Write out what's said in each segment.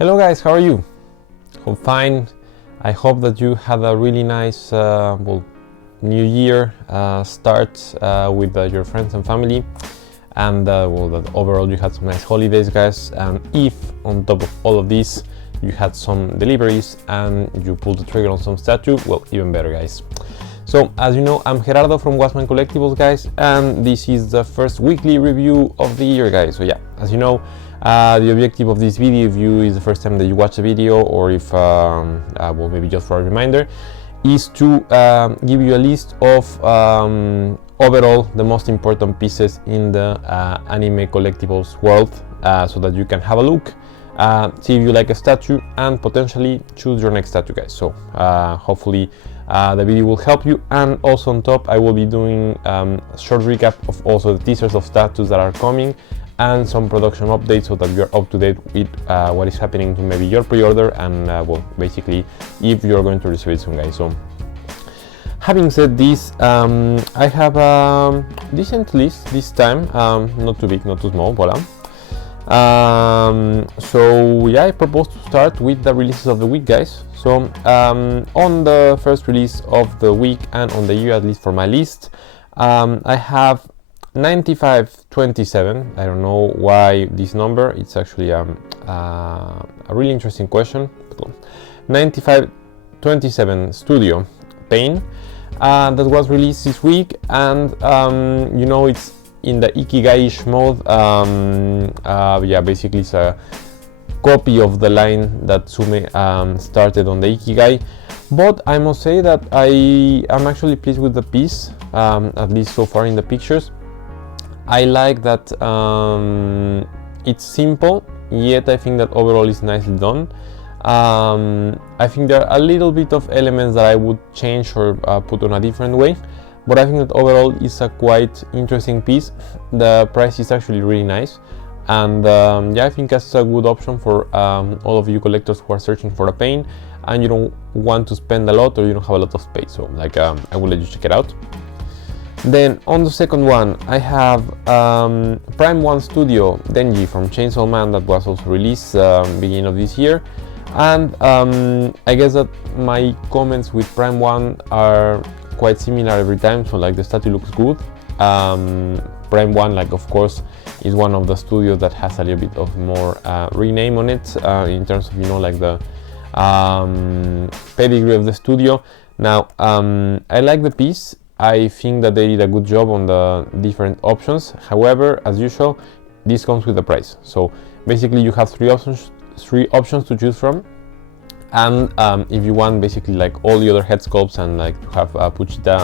Hello guys, how are you? Hope fine. I hope that you had a really nice new year start with your friends and family, and that overall you had some nice holidays, guys. And if on top of all of this you had some deliveries and you pulled the trigger on some statue, well, even better, guys. So as you know, I'm Gerardo from Wasman Collectibles, guys, and this is the first weekly review of the year, guys. So yeah, as you know, the objective of this video, if you is the first time that you watch the video, or if maybe just for a reminder, is to give you a list of overall the most important pieces in the anime collectibles world, so that you can have a look, see if you like a statue, and potentially choose your next statue, guys. So hopefully the video will help you. And also on top, I will be doing a short recap of also the teasers of statues that are coming, and some production updates, so that you're up to date with what is happening to maybe your pre-order, and basically if you're going to receive it soon, guys. So having said this, I have a decent list this time, not too big, not too small, voila. So yeah, I propose to start with the releases of the week, guys. So on the first release of the week and on the year, at least for my list, I have 9527. I don't know why this number. It's actually a really interesting question. 9527 Studio Pain that was released this week, and you know, it's in the Ikigai-ish mode. Yeah, basically it's a copy of the line that Sume started on the Ikigai, but I must say that I am actually pleased with the piece, at least so far in the pictures. I like that it's simple, yet I think that overall is nicely done. I think there are a little bit of elements that I would change or put on a different way, but I think that overall is a quite interesting piece. The price is actually really nice, and yeah, I think that's a good option for all of you collectors who are searching for a paint and you don't want to spend a lot, or you don't have a lot of space. So like, I will let you check it out. Then on the second one, I have Prime 1 Studio Denji from Chainsaw Man, that was also released beginning of this year. And I guess that my comments with Prime 1 are quite similar every time. So like, the statue looks good. Prime 1, like, of course, is one of the studios that has a little bit of more rename on it, in terms of, you know, like the pedigree of the studio. Now I like the piece. I think that they did a good job on the different options. However, as usual, this comes with a price. So basically you have three options to choose from, and if you want basically like all the other head sculpts and like to have Puchita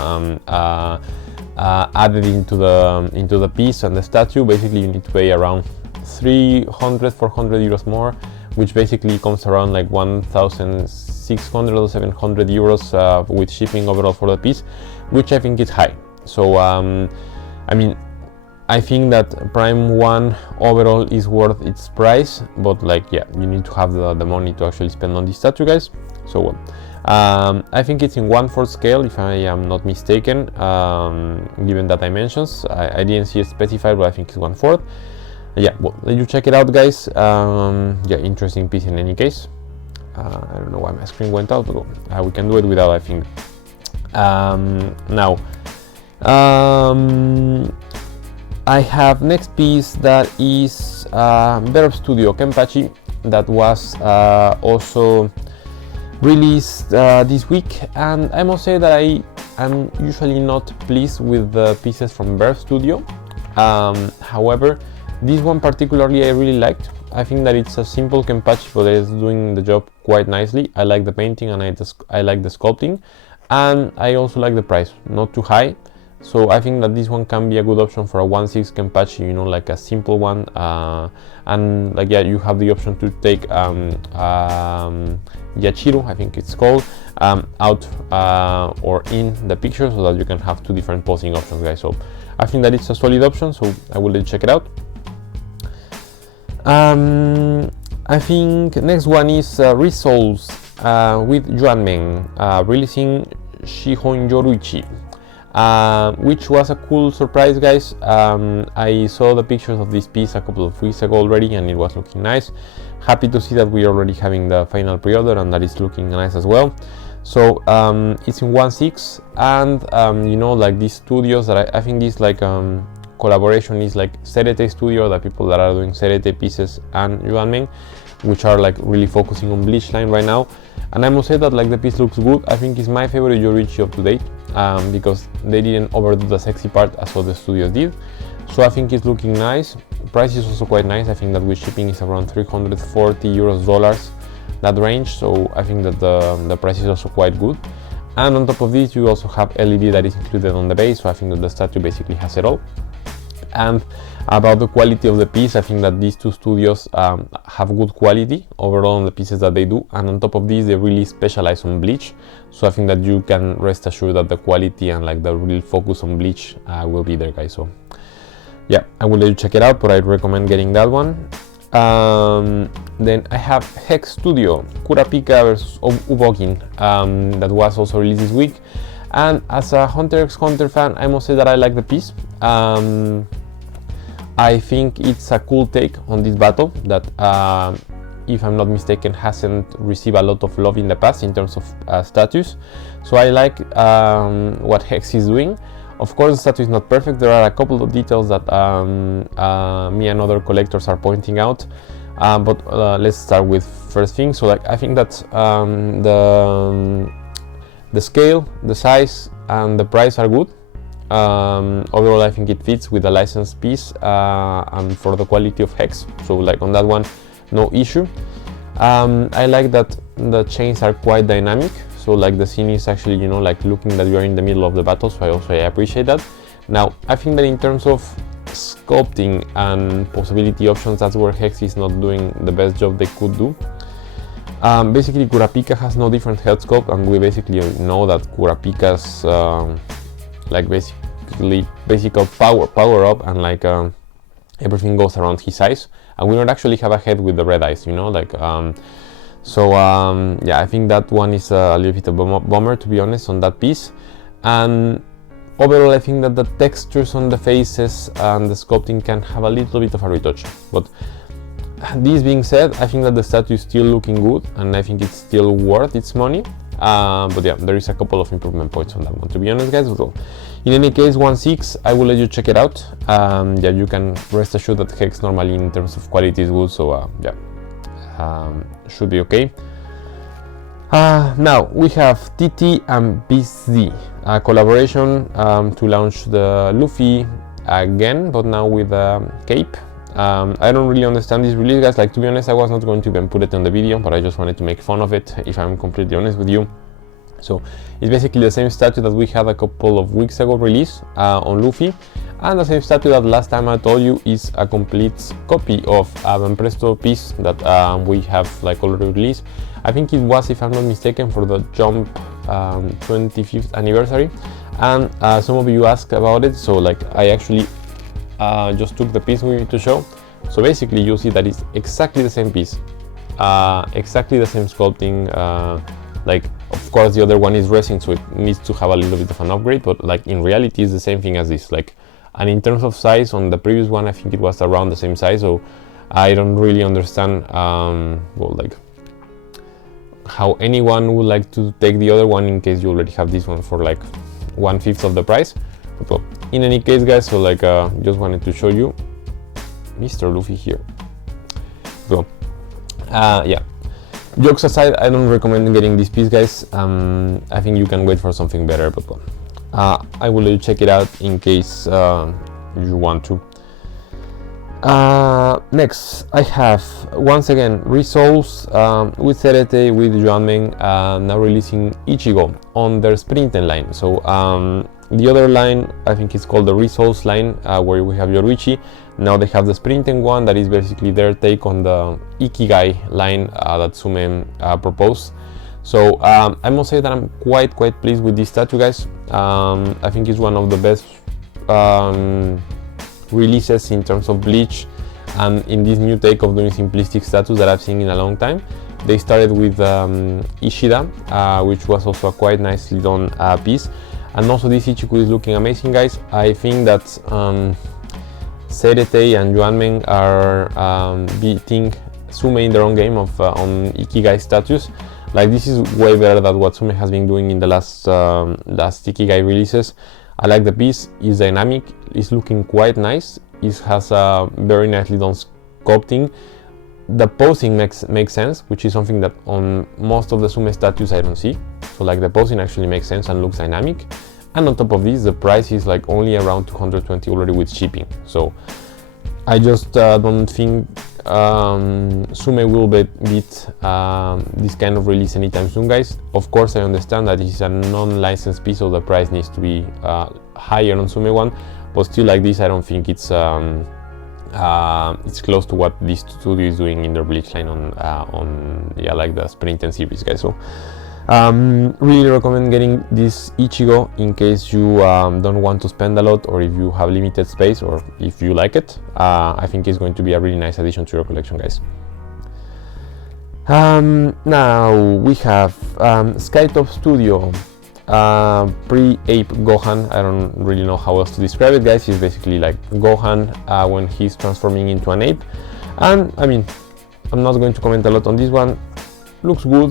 added into the piece and the statue, basically you need to pay around 300-400 euros more, which basically comes around like 1,600 or 700 euros with shipping overall for the piece, which I think is high. So I mean, I think that Prime 1 overall is worth its price, but like, yeah, you need to have the money to actually spend on this statue, guys. So I think it's in 1/4 scale, if I am not mistaken, given the dimensions. I didn't see it specified, but I think it's 1/4. Yeah, well, let you check it out, guys. Yeah, interesting piece in any case. I don't know why my screen went out, but we can do it without, I think. Now I have next piece that is Verb Studio Kenpachi, that was also released this week, and I must say that I am usually not pleased with the pieces from Verb Studio. However, this one particularly I really liked. I think that it's a simple Kenpachi, but it's doing the job quite nicely. I like the painting, and I like the sculpting, and I also like the price, not too high. So I think that this one can be a good option for a 1/6 Kenpachi, you know, like a simple one. And like, yeah, you have the option to take Yachiru, I think it's called, out or in the picture, so that you can have two different posing options, guys. So I think that it's a solid option, so I will let you check it out. I think next one is Resolves with Yuanmen, releasing Shihon Yoruichi. which was a cool surprise, guys. I saw the pictures of this piece a couple of weeks ago already, and it was looking nice. Happy to see that we're already having the final pre-order, and that is looking nice as well. So it's in 1/6, and you know, like these studios that I think this like collaboration is like Serete Studio, the people that are doing Serete pieces, and Yuanming, which are like really focusing on bleach line right now. And I must say that like the piece looks good. I think it's my favorite Yoruichi up to date, because they didn't overdo the sexy part as all the studios did. So I think it's looking nice. Price is also quite nice. I think that with shipping is around 340 euros dollars, that range. So I think that the price is also quite good. And on top of this, you also have LED that is included on the base. So I think that the statue basically has it all. And about the quality of the piece, I think that these two studios have good quality overall on the pieces that they do, and on top of this, they really specialize on bleach. So I think that you can rest assured that the quality and like the real focus on bleach will be there, guys. So yeah, I will let you check it out, but I'd recommend getting that one. Then I have Hex Studio Kurapika vs Ubokin, that was also released this week. And as a Hunter x Hunter fan, I must say that I like the piece. I think it's a cool take on this battle that, if I'm not mistaken, hasn't received a lot of love in the past in terms of status. So I like what Hex is doing. Of course, the statue is not perfect. There are a couple of details that me and other collectors are pointing out. But let's start with first thing. So like I think that the scale, the size, and the price are good. Overall, I think it fits with the licensed piece and for the quality of Hex. So like on that one, no issue. I like that the chains are quite dynamic. So like the scene is actually, you know, like looking that you are in the middle of the battle. So I appreciate that. Now, I think that in terms of sculpting and possibility options, that's where Hex is not doing the best job they could do. Basically, Kurapika has no different head sculpt, and we basically know that Kurapika's like basically power up, and like everything goes around his eyes, and we don't actually have a head with the red eyes, you know, like yeah, I think that one is a little bit of a bummer, to be honest, on that piece. And overall, I think that the textures on the faces and the sculpting can have a little bit of a retouch. But this being said, I think that the statue is still looking good, and I think it's still worth its money. But yeah, there is a couple of improvement points on that one, to be honest, guys. So in any case, 1/6, I will let you check it out. Yeah, you can rest assured that Hex normally in terms of quality is good, so yeah, should be okay. Now we have TT and BZ collaboration to launch the Luffy again, but now with a cape. I don't really understand this release, guys. Like, to be honest, I was not going to even put it on the video, but I just wanted to make fun of it, if I'm completely honest with you. So it's basically the same statue that we had a couple of weeks ago released on Luffy, and the same statue that last time I told you is a complete copy of a Presto piece that we have like already released. I think it was, if I'm not mistaken, for the Jump 25th anniversary, and some of you asked about it, so like I actually just took the piece with me to show. So basically you see that it's exactly the same piece, exactly the same sculpting. Like, of course the other one is resin, so it needs to have a little bit of an upgrade, but like in reality it's the same thing as this. Like, and in terms of size, on the previous one I think it was around the same size, so I don't really understand well, like how anyone would like to take the other one in case you already have this one for like 1/5 of the price. But well, in any case, guys, so like just wanted to show you Mr. Luffy here. So yeah, jokes aside, I don't recommend getting this piece, guys. I think you can wait for something better, but well, I will let you check it out in case you want to. Next, I have once again Resolves with Serete, with Yuanming, now releasing Ichigo on their Sprinten line. So the other line, I think it's called the Resolves line, where we have Yoruichi. Now they have the Sprinten one, that is basically their take on the Ikigai line that Sumen proposed. So I must say that I'm quite pleased with this statue, guys. I think it's one of the best releases in terms of bleach and in this new take of doing simplistic statues that I've seen in a long time. They started with Ishida, which was also a quite nicely done piece. And also this Ichigo is looking amazing, guys. I think that Serete and Yuanmen are beating Sume in their own game of on Ikigai status. Like, this is way better than what Sume has been doing in the last Ikigai releases. I like the piece. It's dynamic. It's looking quite nice. It has a very nicely done sculpting. The posing makes sense, which is something that on most of the Sume statues I don't see. So like, the posing actually makes sense and looks dynamic. And on top of this, the price is like only around 220 already with shipping. So I just don't think Sume will beat this kind of release anytime soon, guys. Of course, I understand that this is a non-licensed piece, so the price needs to be higher on Sume one. But still, like this, I don't think it's close to what this studio is doing in their Bleach line on like the Sprinten series, guys. So really recommend getting this Ichigo in case you don't want to spend a lot, or if you have limited space, or if you like it. I think it's going to be a really nice addition to your collection, guys. Now we have Skytop Studio pre-ape Gohan. I don't really know how else to describe it, guys. It's basically like Gohan when he's transforming into an ape. And I mean, I'm not going to comment a lot on this one. Looks good.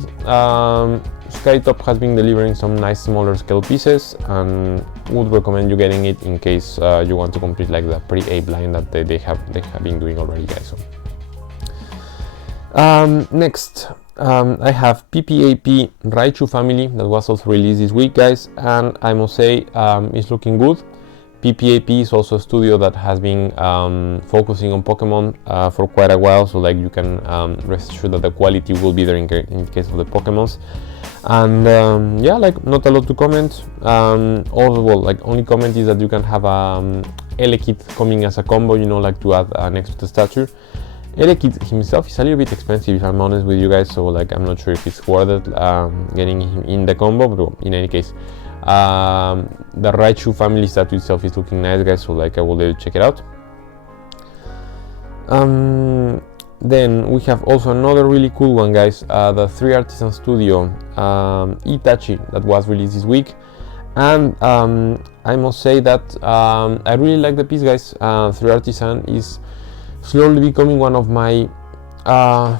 Skytop has been delivering some nice smaller scale pieces, and would recommend you getting it in case you want to complete like the pre-ape line that they have been doing already, guys. So next, I have PPAP Raichu family that was also released this week, guys, and I must say it's looking good. PPAP is also a studio that has been focusing on Pokemon for quite a while, so like, you can rest assured that the quality will be there in case of the Pokemons. And yeah, like, not a lot to comment. Also, well, like, only comment is that you can have Elekid coming as a combo, you know, like to add next to the statue. Elekid himself is a little bit expensive, if I'm honest with you guys, so like, I'm not sure if it's worth it getting him in the combo, but in any case, the Raichu family statue itself is looking nice, guys, so like, I will let you check it out. Then we have also another really cool one, guys, the 3 Artisan Studio Itachi that was released this week. And I must say that I really like the piece, guys. 3 Artisan is slowly becoming one of my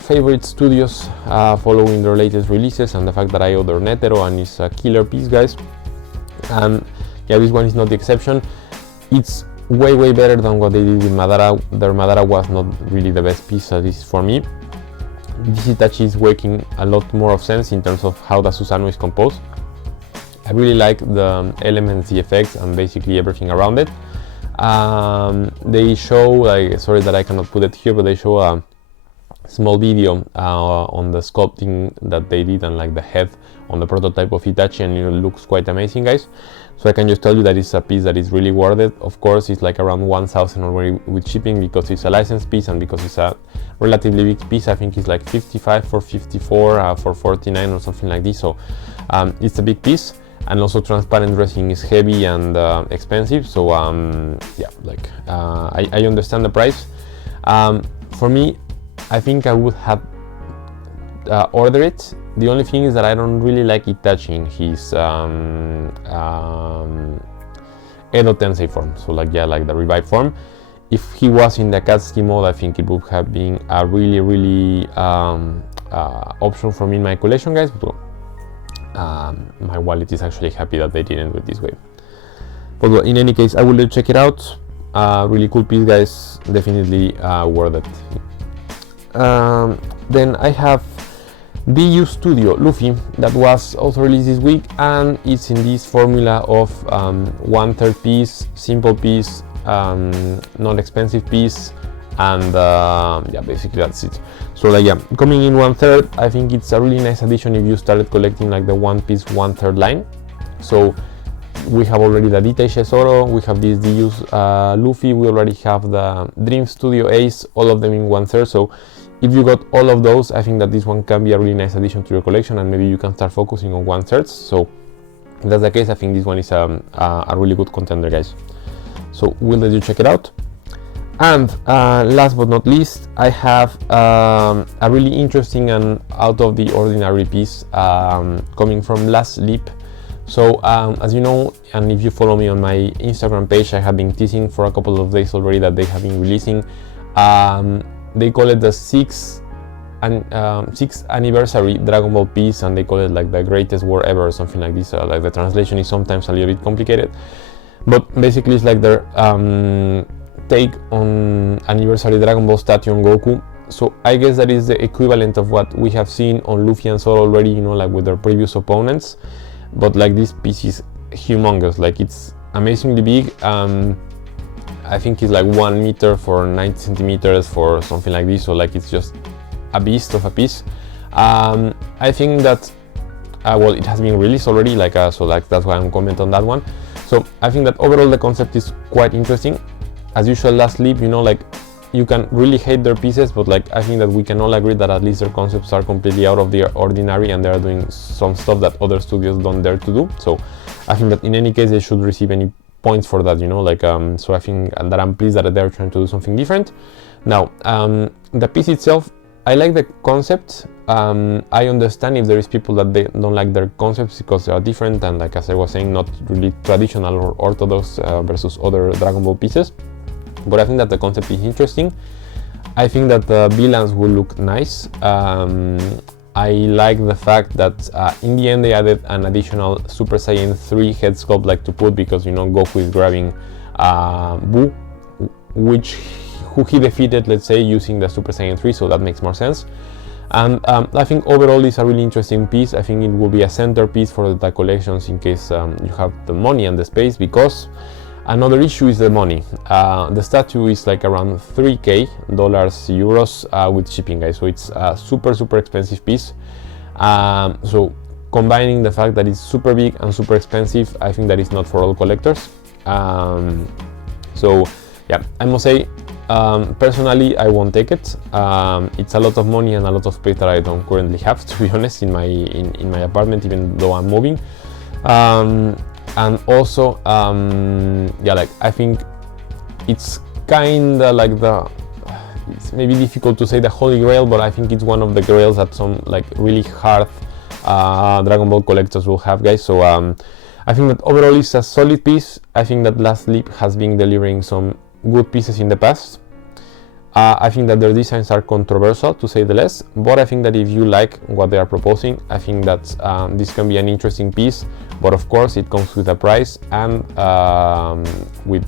favorite studios following their latest releases, and the fact that I ordered Netero and it's a killer piece, guys. And yeah, this one is not the exception. It's way better than what they did with Madara. Their Madara was not really the best piece, at least for me. This Itachi is making a lot more of sense in terms of how the Susanoo is composed. I really like the elements, the effects, and basically everything around it. They show, like, sorry that I cannot put it here, but they show a small video on the sculpting that they did, and like the head on the prototype of Itachi, and it looks quite amazing, guys. So I can just tell you that it's a piece that is really worth it. Of course, it's like around 1,000 already with shipping, because it's a licensed piece and because it's a relatively big piece. I think it's like 55 for 54 for 49 or something like this. So it's a big piece, and also transparent resin is heavy and expensive. So yeah, like I understand the price. For me, I think I would have ordered it. The only thing is that I don't really like Itachi in his Edo Tensei form. So like, yeah, like the revived form. If he was in the Akatsuki mode, I think it would have been a really option for me in my collection, guys. But my wallet is actually happy that they didn't do it this way. But well, in any case, I will check it out. Really cool piece, guys. Definitely worth it. Then I have BU Studio Luffy that was also released this week, and it's in this formula of 1/3 piece, simple piece, not expensive piece, and yeah, basically that's it. So like, yeah, coming in 1/3, I think it's a really nice addition if you started collecting like the one piece 1/3 line. So we have already the Detail Zoro, we have this DU's Luffy, we already have the Dream Studio Ace, all of them in 1/3. So if you got all of those, I think that this one can be a really nice addition to your collection, and maybe you can start focusing on 1/3. So if that's the case, I think this one is a really good contender, guys. So we'll let you check it out. And last but not least, I have a really interesting and out of the ordinary piece coming from Last Leap So as you know, and if you follow me on my Instagram page, I have been teasing for a couple of days already that they have been releasing. They call it the 6th anniversary Dragon Ball piece, and they call it like the greatest war ever or something like this. Like the translation is sometimes a little bit complicated, but basically it's like their take on anniversary Dragon Ball statue on Goku. So I guess that is the equivalent of what we have seen on Luffy and Zoro already, you know, like with their previous opponents. But like this piece is humongous, like it's amazingly big. I think it's like 1 meter for 90 centimeters for something like this, so like it's just a beast of a piece. I think that well, it has been released already, like so like that's why I'm commenting on that one. So I think that overall the concept is quite interesting. As usual, last Sleep, you know, like you can really hate their pieces, but like I think that we can all agree that at least their concepts are completely out of the ordinary, and they are doing some stuff that other studios don't dare to do. So I think that in any case they should receive any points for that, you know, like so I think that I'm pleased that they're trying to do something different. Now the piece itself, I like the concept. I understand if there is people that they don't like their concepts because they are different, and like as I was saying, not really traditional or orthodox versus other Dragon Ball pieces. But I think that the concept is interesting. I think that the villains will look nice. I like the fact that in the end they added an additional Super Saiyan 3 head sculpt, like to put, because you know Goku is grabbing Buu, who he defeated, let's say, using the Super Saiyan 3, so that makes more sense. And I think overall it's a really interesting piece. I think it will be a centerpiece for the collections in case you have the money and the space, because another issue is the money. The statue is like around $3K, euros with shipping, guys. So it's a super expensive piece. So combining the fact that it's super big and super expensive, I think that is not for all collectors. So yeah, I must say, personally, I won't take it. It's a lot of money and a lot of space that I don't currently have, to be honest, in my apartment, even though I'm moving. And also, yeah, like I think it's kinda like it's maybe difficult to say the Holy Grail, but I think it's one of the grails that some like really hard Dragon Ball collectors will have, guys. So I think that overall it's a solid piece. I think that Last Sleep has been delivering some good pieces in the past. I think that their designs are controversial, to say the least, but I think that if you like what they are proposing, I think that this can be an interesting piece. But of course, it comes with a price and with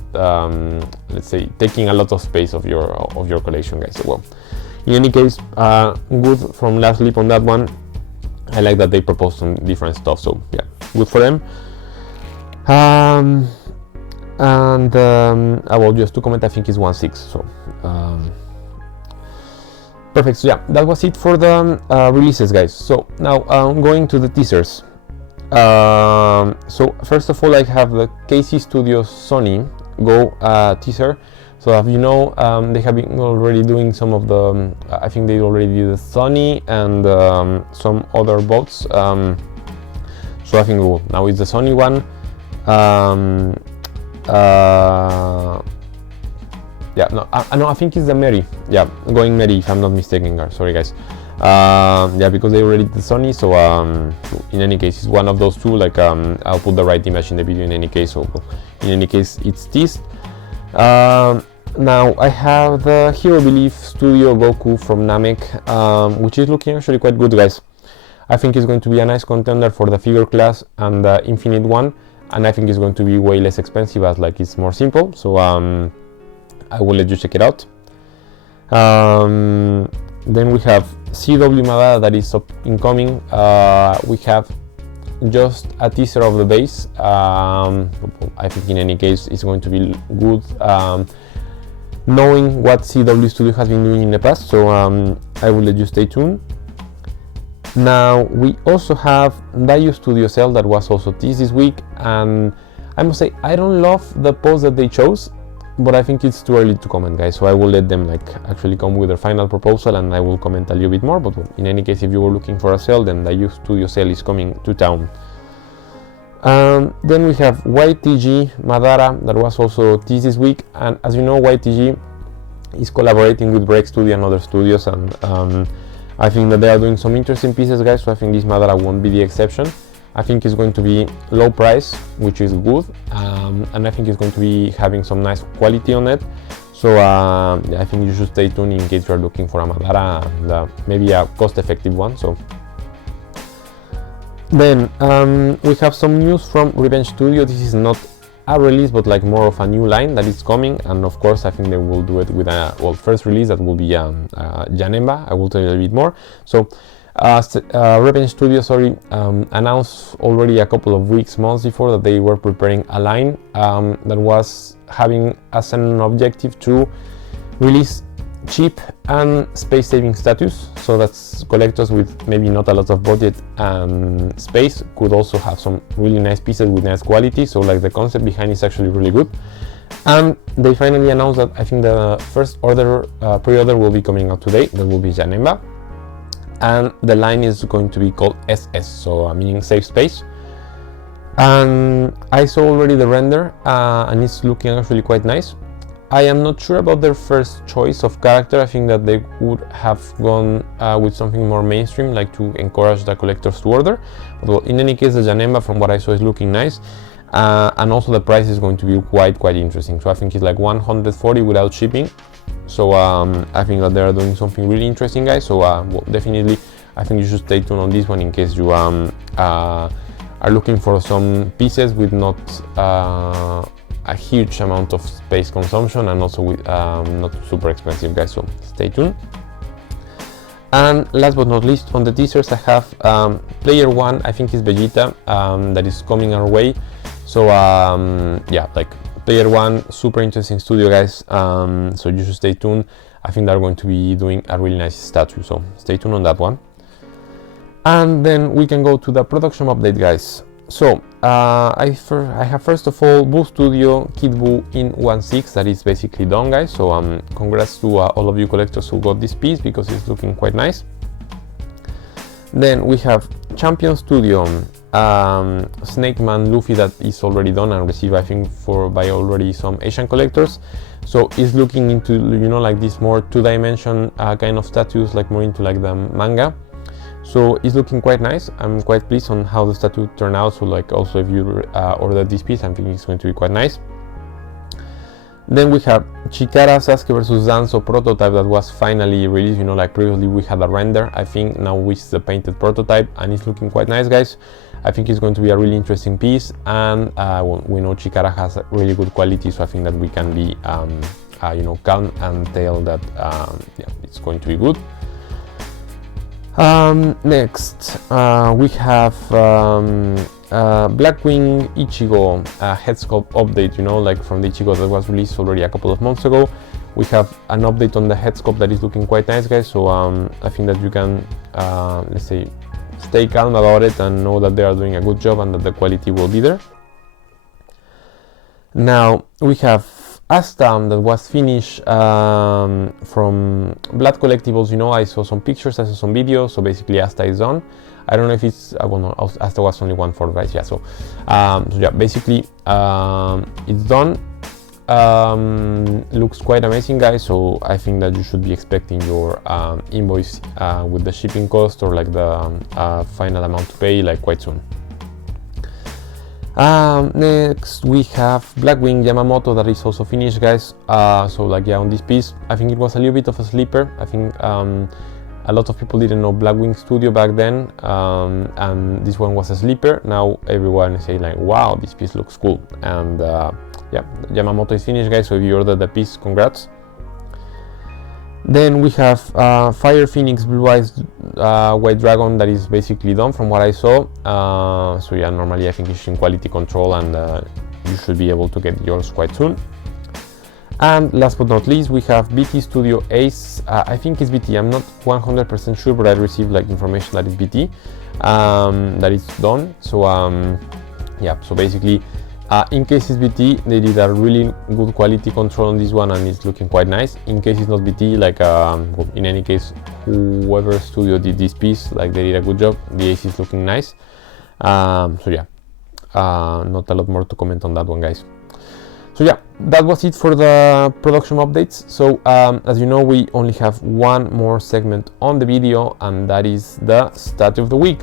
let's say taking a lot of space of your collection, guys. So, well, in any case, good from Last Sleep on that one. I like that they propose some different stuff. So yeah, good for them. And well, just to comment, I think it's 1/6. So perfect. So yeah, that was it for the releases, guys. So now going to the teasers. So first of all, I have the KC Studios Sony Go teaser. So as you know, they have been already doing some of the I think they already did the Sony and some other bots. So I think now it's the Sony one. Yeah, no, I think it's the Mary. Yeah, going Mary, if I'm not mistaken. Sorry, guys. Yeah, because they already did the Sony. So in any case, it's one of those two. Like I'll put the right image in the video in any case. So in any case, it's teased. Now I have the Hero Belief Studio Goku from Namek, which is looking actually quite good, guys. I think it's going to be a nice contender for the figure class and the Infinite one, and I think it's going to be way less expensive as like it's more simple. So I will let you check it out. Then we have CW Madara that is incoming. We have just a teaser of the base. I think in any case it's going to be good, knowing what CW Studio has been doing in the past. So I will let you stay tuned. Now we also have Dayu Studio Cell that was also teased this week, and I must say I don't love the pose that they chose, but I think it's too early to comment, guys. So I will let them like actually come with their final proposal, and I will comment a little bit more. But in any case, if you were looking for a cell, then Dayu Studio Cell is coming to town. Then we have YTG Madara that was also teased this week, and as you know, YTG is collaborating with Break Studio and other studios, and I think that they are doing some interesting pieces, guys. So I think this Madara won't be the exception. I think it's going to be low price, which is good, and I think it's going to be having some nice quality on it. So I think you should stay tuned in case you are looking for a Madara and maybe a cost-effective one. So then we have some news from Revenge Studio. This is not a release, but like more of a new line that is coming, and of course I think they will do it with a first release that will be Janemba. I will tell you a bit more. So Revenge Studio, announced already a couple of months before that they were preparing a line that was having as an objective to release cheap and space-saving status, so that's collectors with maybe not a lot of budget and space could also have some really nice pieces with nice quality. So like the concept behind is actually really good, and they finally announced that I think the first order pre-order will be coming out today. That will be Janemba, and the line is going to be called SS, so meaning safe space. And I saw already the render and it's looking actually quite nice. I am not sure about their first choice of character. I think that they would have gone with something more mainstream, like to encourage the collectors to order. But well, in any case, the Janemba, from what I saw, is looking nice, and also the price is going to be quite interesting. So I think it's like 140 without shipping. So I think that they are doing something really interesting, guys. So well, definitely, I think you should stay tuned on this one in case you are looking for some pieces with not a huge amount of space consumption, and also with not super expensive, guys. So stay tuned. And last but not least, on the teasers I have player 1, I think is Vegeta, that is coming our way. So yeah, like player 1, super interesting studio, guys. So you should stay tuned. I think they're going to be doing a really nice statue, so stay tuned on that one. And then we can go to the production update, guys. So I have first of all Boo Studio Kid Buu in 1/6, that is basically done, guys. So congrats to all of you collectors who got this piece, because it's looking quite nice. Then we have Champion Studio Snake Man Luffy, that is already done and received, I think, by already some Asian collectors. So it's looking into, you know, like this more two-dimension kind of statues, like more into like the manga. So it's looking quite nice. I'm quite pleased on how the statue turned out. So like also if you order this piece, I think it's going to be quite nice. Then we have Chikara Sasuke vs Danzo prototype that was finally released. You know, like previously we had a render, I think, now which is the painted prototype, and it's looking quite nice, guys. I think it's going to be a really interesting piece, and well, we know Chikara has a really good quality, so I think that we can be you know, calm and tell that yeah, it's going to be good. Next we have Blackwing Ichigo head sculpt update, you know, like from the Ichigo that was released already a couple of months ago. We have an update on the head sculpt that is looking quite nice, guys. So I think that you can let's say stay calm about it and know that they are doing a good job and that the quality will be there. Now we have Asta that was finished from Blood Collectibles. You know, I saw some pictures, I saw some videos. So basically Asta is done. I don't know if it's well, no, Asta was only 1/4, right? Yeah, so yeah, basically it's done. Looks quite amazing, guys. So I think that you should be expecting your invoice with the shipping cost, or like the final amount to pay, like quite soon. Next we have Blackwing Yamamoto that is also finished, guys. So like, yeah, on this piece I think it was a little bit of a sleeper. I think a lot of people didn't know Blackwing Studio back then, and this one was a sleeper. Now everyone is saying like, wow, this piece looks cool. And yeah, Yamamoto is finished, guys. So if you ordered the piece, congrats. Then we have Fire Phoenix Blue Eyes White Dragon that is basically done from what I saw. So yeah, normally I think it's in quality control, and you should be able to get yours quite soon. And last but not least, we have BT Studio Ace. I think it's BT, I'm not 100% sure, but I received like information that it's BT, that it's done. So yeah, so basically in case it's BT, they did a really good quality control on this one, and it's looking quite nice. In case it's not BT, like in any case, whoever studio did this piece, like they did a good job. The Ace is looking nice. So yeah, not a lot more to comment on that one, guys. So yeah, that was it for the production updates. So as you know, we only have one more segment on the video, and that is the statue of the week.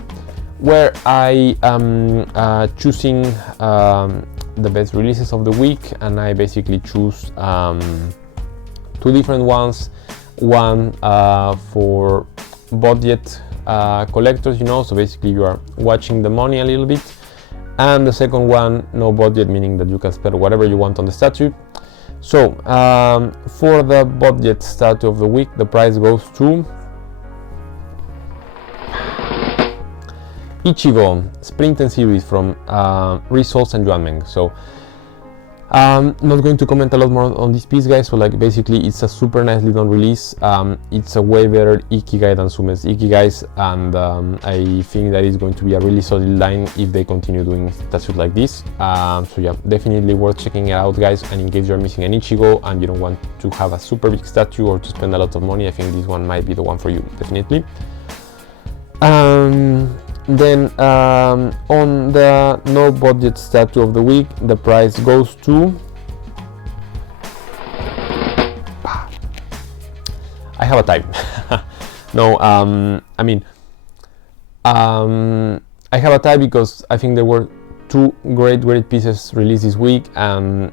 where I am choosing the best releases of the week, and I basically choose two different ones. One for budget collectors, you know, so basically you are watching the money a little bit, and the second one, no budget, meaning that you can spend whatever you want on the statue. So for the budget statue of the week, the price goes to Ichigo Sprint and Series from Results and Yuanmeng. So not going to comment a lot more on this piece, guys. So like basically it's a super nicely done release. It's a way better Ikigai than Sume's Ikigais, and I think that it's going to be a really solid line if they continue doing statues like this. So yeah, definitely worth checking it out, guys. And in case you're missing an Ichigo and you don't want to have a super big statue or to spend a lot of money, I think this one might be the one for you, definitely. Then on the no budget statue of the week, the price goes to I have a type. No, I mean I have a tie because I think there were two great pieces released this week, and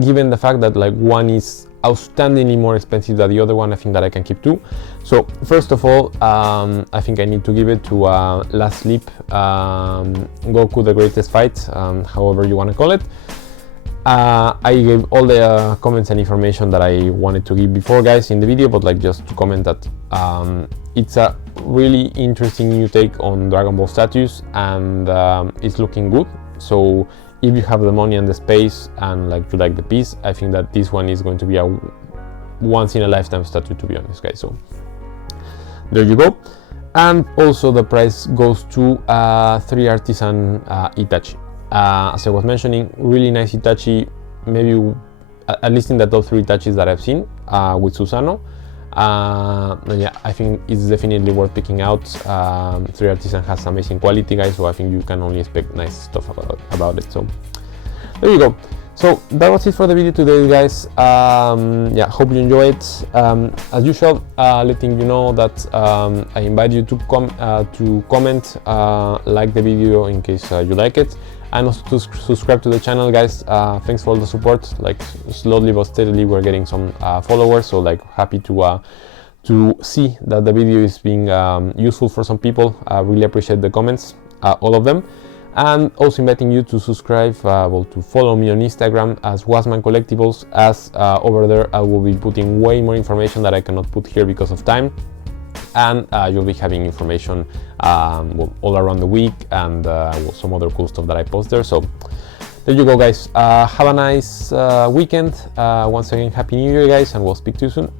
given the fact that like one is outstandingly more expensive than the other one, I think that I can keep two. So first of all, I think I need to give it to Last Sleep Goku, the greatest fight, however you want to call it. I gave all the comments and information that I wanted to give before, guys, in the video, but like just to comment that it's a really interesting new take on Dragon Ball statues, and it's looking good. So if you have the money and the space and like you like the piece, I think that this one is going to be a once in a lifetime statue, to be honest, guys. So there you go. And also the price goes to 3 Artisan Itachi. As I was mentioning, really nice Itachi, maybe at least in the top 3 Itachis that I've seen with Susano. Yeah, I think it's definitely worth picking out. 3 Artisan has amazing quality, guys, so I think you can only expect nice stuff about it. So there you go. So that was it for the video today, guys. Yeah, hope you enjoy it. As usual, letting you know that I invite you to comment, like the video in case you like it, and also to subscribe to the channel, guys. Thanks for all the support. Like slowly but steadily we're getting some followers, so like happy to see that the video is being useful for some people. I really appreciate the comments, all of them. And also inviting you to subscribe, to follow me on Instagram as Wasman Collectibles, as over there I will be putting way more information that I cannot put here because of time, and you'll be having information all around the week, and some other cool stuff that I post there. So there you go, guys. Have a nice weekend. Once again, Happy New Year, guys, and we'll speak to you soon.